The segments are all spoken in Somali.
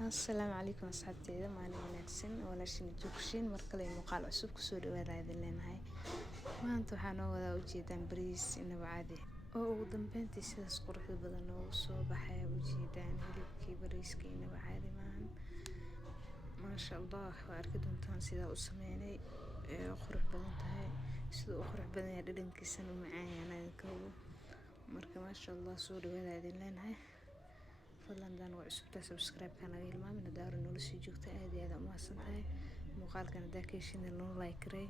السلام عليكم أصحابتي مaalin wanaagsan walaashin joogsheen mar kale muuqaal cusub ku soo dhawaada idin leenahay maanta waxaan oo wada u jeedaan bariis inaba caadi oo ugu dambeyntii sidaas quruxda badan oo soo baxay u jeedaan hilibkii bariiska inaba caadi maahan maasha Allah waa arki doontaan sida uu sameeyay qurux badan tahay sida uu qurux badan yahay dhadhankiisana u macaan yahay marka maasha Allah soo dhawaada idin leenahay fadlan daan waa cusubta subscribe-ka naga hilmaamin daaro nolosha joogta aad iyo aad u mahadsantahay muuqaalkan daakayshina loo like ray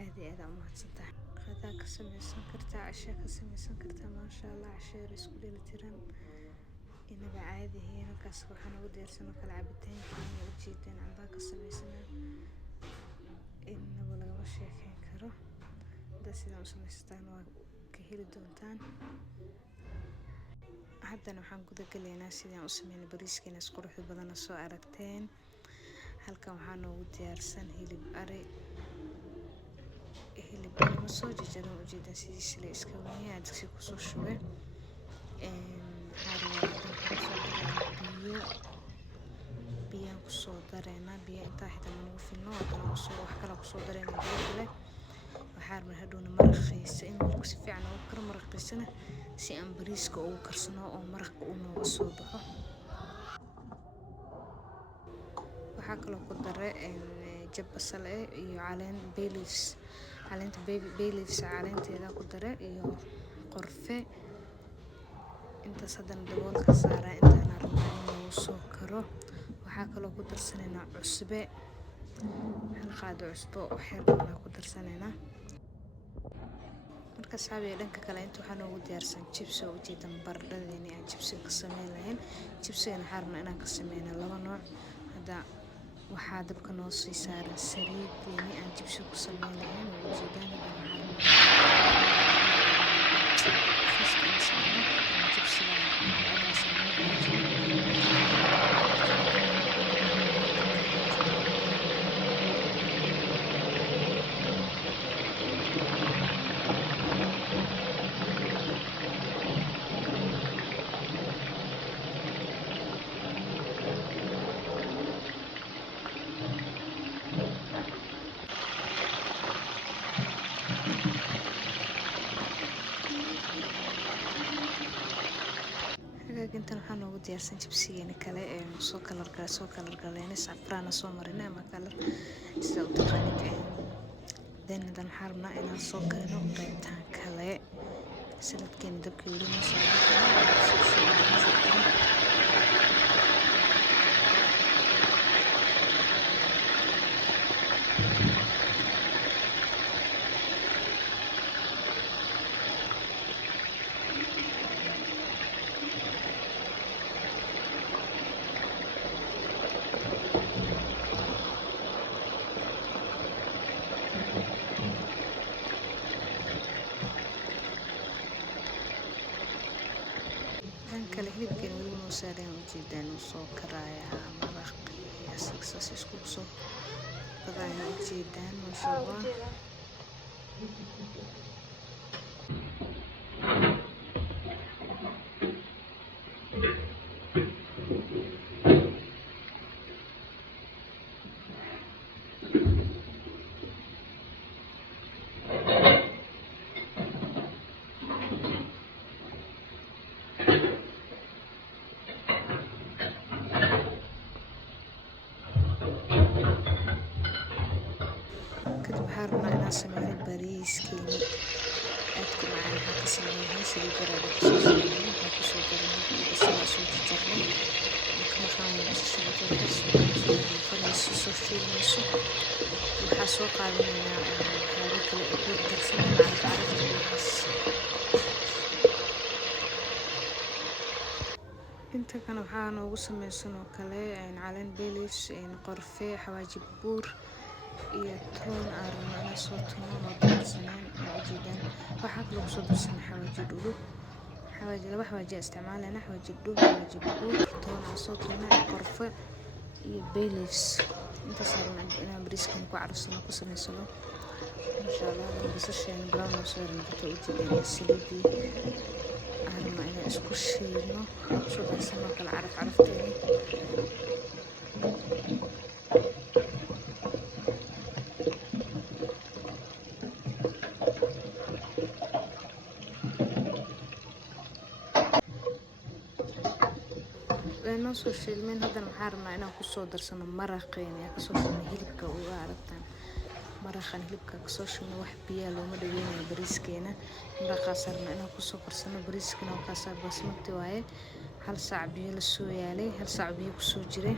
aad iyo aad u mahadsantahay qada ka samaysan kartaa casho ka samaysan kartaa maasha Allah casho isku dheelitiran inaba caadi ah halkaas waxaan ugu diyaarsan kala cabitaanka iyo ujeedaan camba ka samaysan inaba laga sheekeyn karo sidaan u samaystaan waa ka heli doontaan haddana waxaan guda galeynaa sidaan u sameeyay bariiskeenna quruxda badan soo aragteen halkan waxaan ugu diyaarsan hilib ari ma soo jajaran ujeedaan sidiisa la iska weeyay dadkii ku soo shubay biyo ku soo dareena biyo inta xitaa nagu filno oo soo wax kale ku soo dareena biyo kale waxaan hadhoona maraqaysa in marku si fiican oo kar maraqaysana si aan bariiska ugu karsano oo maraq uu nooga soo baxo waxa kale oo ku daray jab basal iyo caleen baylis caleenta baylis caleenteeda ku daray iyo qorfe inta sadan daboolka saaray intaan aragno soo karo waxa kale oo ku darsanayna cusbe hal qaado cusbo oo xeerna ku darsanayna marka saabiga dhanka kale inta waxaan ugu diyaarsan chips oo ujeedan baradhadeenii aan chips ka sameeyay chipsena xarna inaan ka sameeyno laba nooc hada waxa dabka noo sii saaran saliidini aan chips ku sameeyay ujeedan intan waxaan ugu diyaarsan chipsigeena kale ee soo kala galeenay safraan soo marinay ama kala sida u taqaanid dan xarna inaan soo karino qaybtan kale saladkeena dabka weli ma kale hilibkeena weli noo saaran ujeedaan soo karaya maraq saas isku soo badan ujeedaan masha Allah حارنا أنا سمعت باريسكيني أذكر معنا حق سمعها سلي برادة كسوسيني حق سوبرنا بس أنا صوت الجرني كما خاني بس شغلت الحس وخلص سوسيني سوق وحاسوق علينا هذيك الأكل درسنا عرفت الحس انت كان waxaan ugu sameeysan oo kale caleen baylis qorfe xawaaji buur iyo toon arna soo toon oo dadsanaan ujeedaan waxa kale oo soo darsan xawaaji dhugu xawaaji laba xawaaji isticmaalana xawaaji dhugu xawaaji buur toon soo toon qorfe iyo baylis inta saaran inaan bariiska ku carfsano ku sameeysano insha Allah basashan brown soo noqoto ujeedaan saliidi أنا اسكو شيء إنه شو بس ما كل عرفتني noo soo shiilmeen haddana waxaan rabnaa inaan kusoo darsano maraqeena yaa kasoo shilnay hilibka uga aragtaan maraqan hilibka kasoo shilnay wax biyaa looma dhaweynayo bariiskeena maraqaas rabnaa inaan kusoo karsano bariiskana halkaasaa basmati waaye hal saac biyo la soo yaalay hal saac biyo kusoo jiray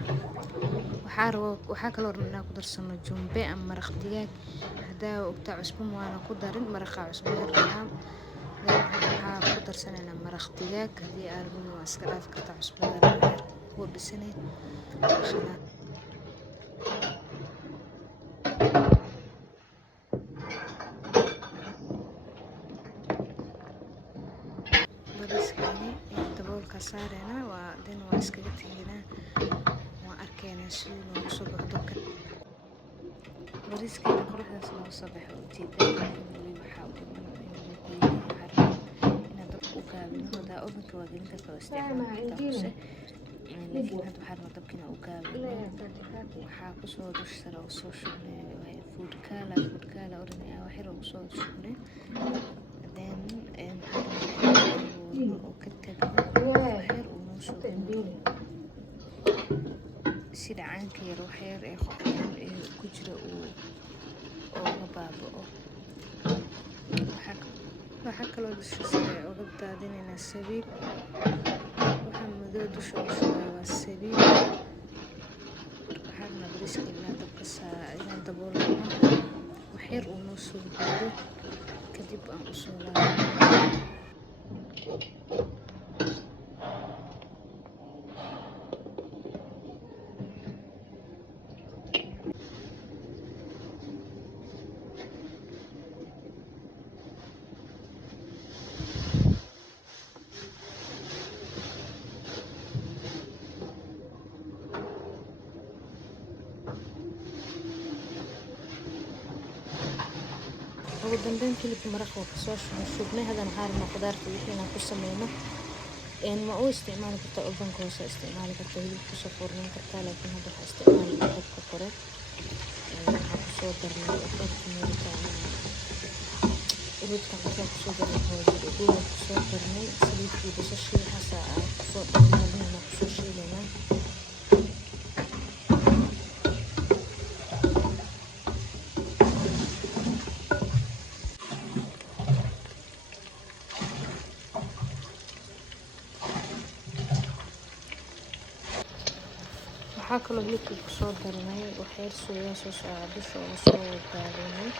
waxaa kaloo rabnaa inaan ku darsano jumbe ama maraq digaag haddaa ogtaa cusbo waana ku darin maraqa cusbo yar lahaa waxaa ku darsanaynaa maraq digaag haddii aad rabin waa iska dhaafi kartaa cusbada yar kuwa bisanay bariiskani daboolka saarayna waa iskaga tegaynaa waan arkaynaa sidii noogu soo baxo dabka bariiskeena quruxdaas noogu soo baxo ujeedada waxaa هذا أوفنك واجنك كاستعمال تقصه لكن هذا حرنا طبقنا وقابل وحاكو صوت اشترى وصوت شغله فود كالا أورني وحيرو وصوت شغله بعدين حرنا وكتك وحير ونوصو سيد عنك يروحير كجرة وغبابه waxaa kaloo dusha sare uga daadinaynaa sabiib waxaa madow dusha uga shubaya waa sabiib waxaana bariiska inaa dabka inaan daboolno waxyar uu noo soo guuro kadib aan usoo laabano ugu dambeyn hilibka maraqa waa kasoo shubnay haddana waxaa rabnaa qudaarta wixii inaan ku sameyno ma u isticmaali kartaa ovenka hoose isticmaali kartaa hilibka kusoo foorneyn kartaa laakiin hadda waxaa isticmaali dabka kore waxaa kusoo darnay ovenka meelka urudkan waxaa kusoo darnay hoosida kusoo darnay saliidkii basashii waxaasaa kusoo dhammaadinayna kusoo shiilaynaa waxaa kaloo hilibka kusoo darnay waxyar sooyaa soo socda dusha uga soo daadinay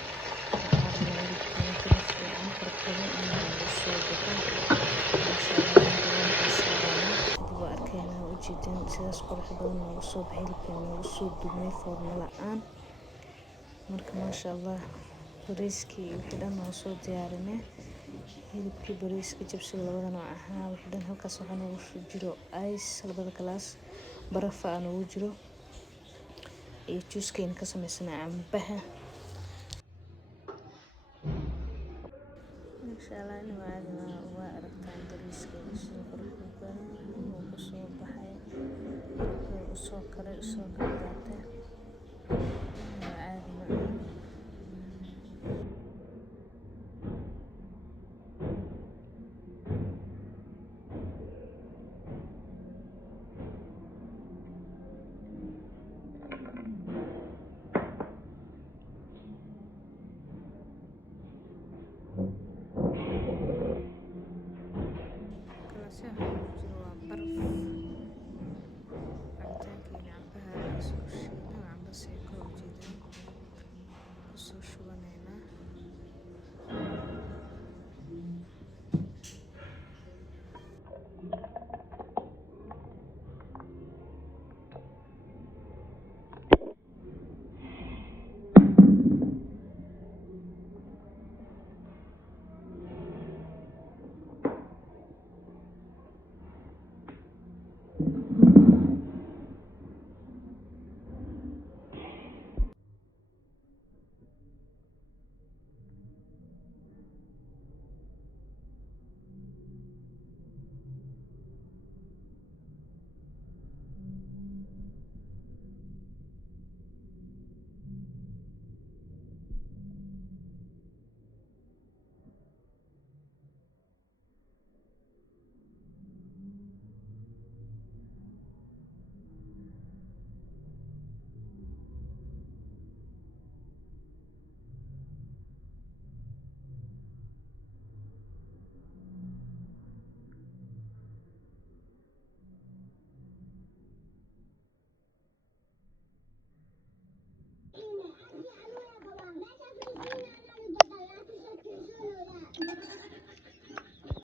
waxaa rabnaa hilibkeena kala fiican qarqadan inuu ugu soo baxo kadib waa arkaynaa ujeedin sidaas qurux badan noogu soo baxay hilibkeena noogu soo dubnay foorno la-aan marka maasha allah bariiskii wixii dhan waa soo diyaarinay hilibkii bariiska jabsiga labada nooc ahaa wixii dhan halkaas waxaa noogu jiro ice labada galaas barafa aan ugu jiro iyo juuskeena ka samaysanaa cambaha inshallah in waa aragtaan bariiskeena sida quruxda badan uu kusoo baxay uu soo karay daatay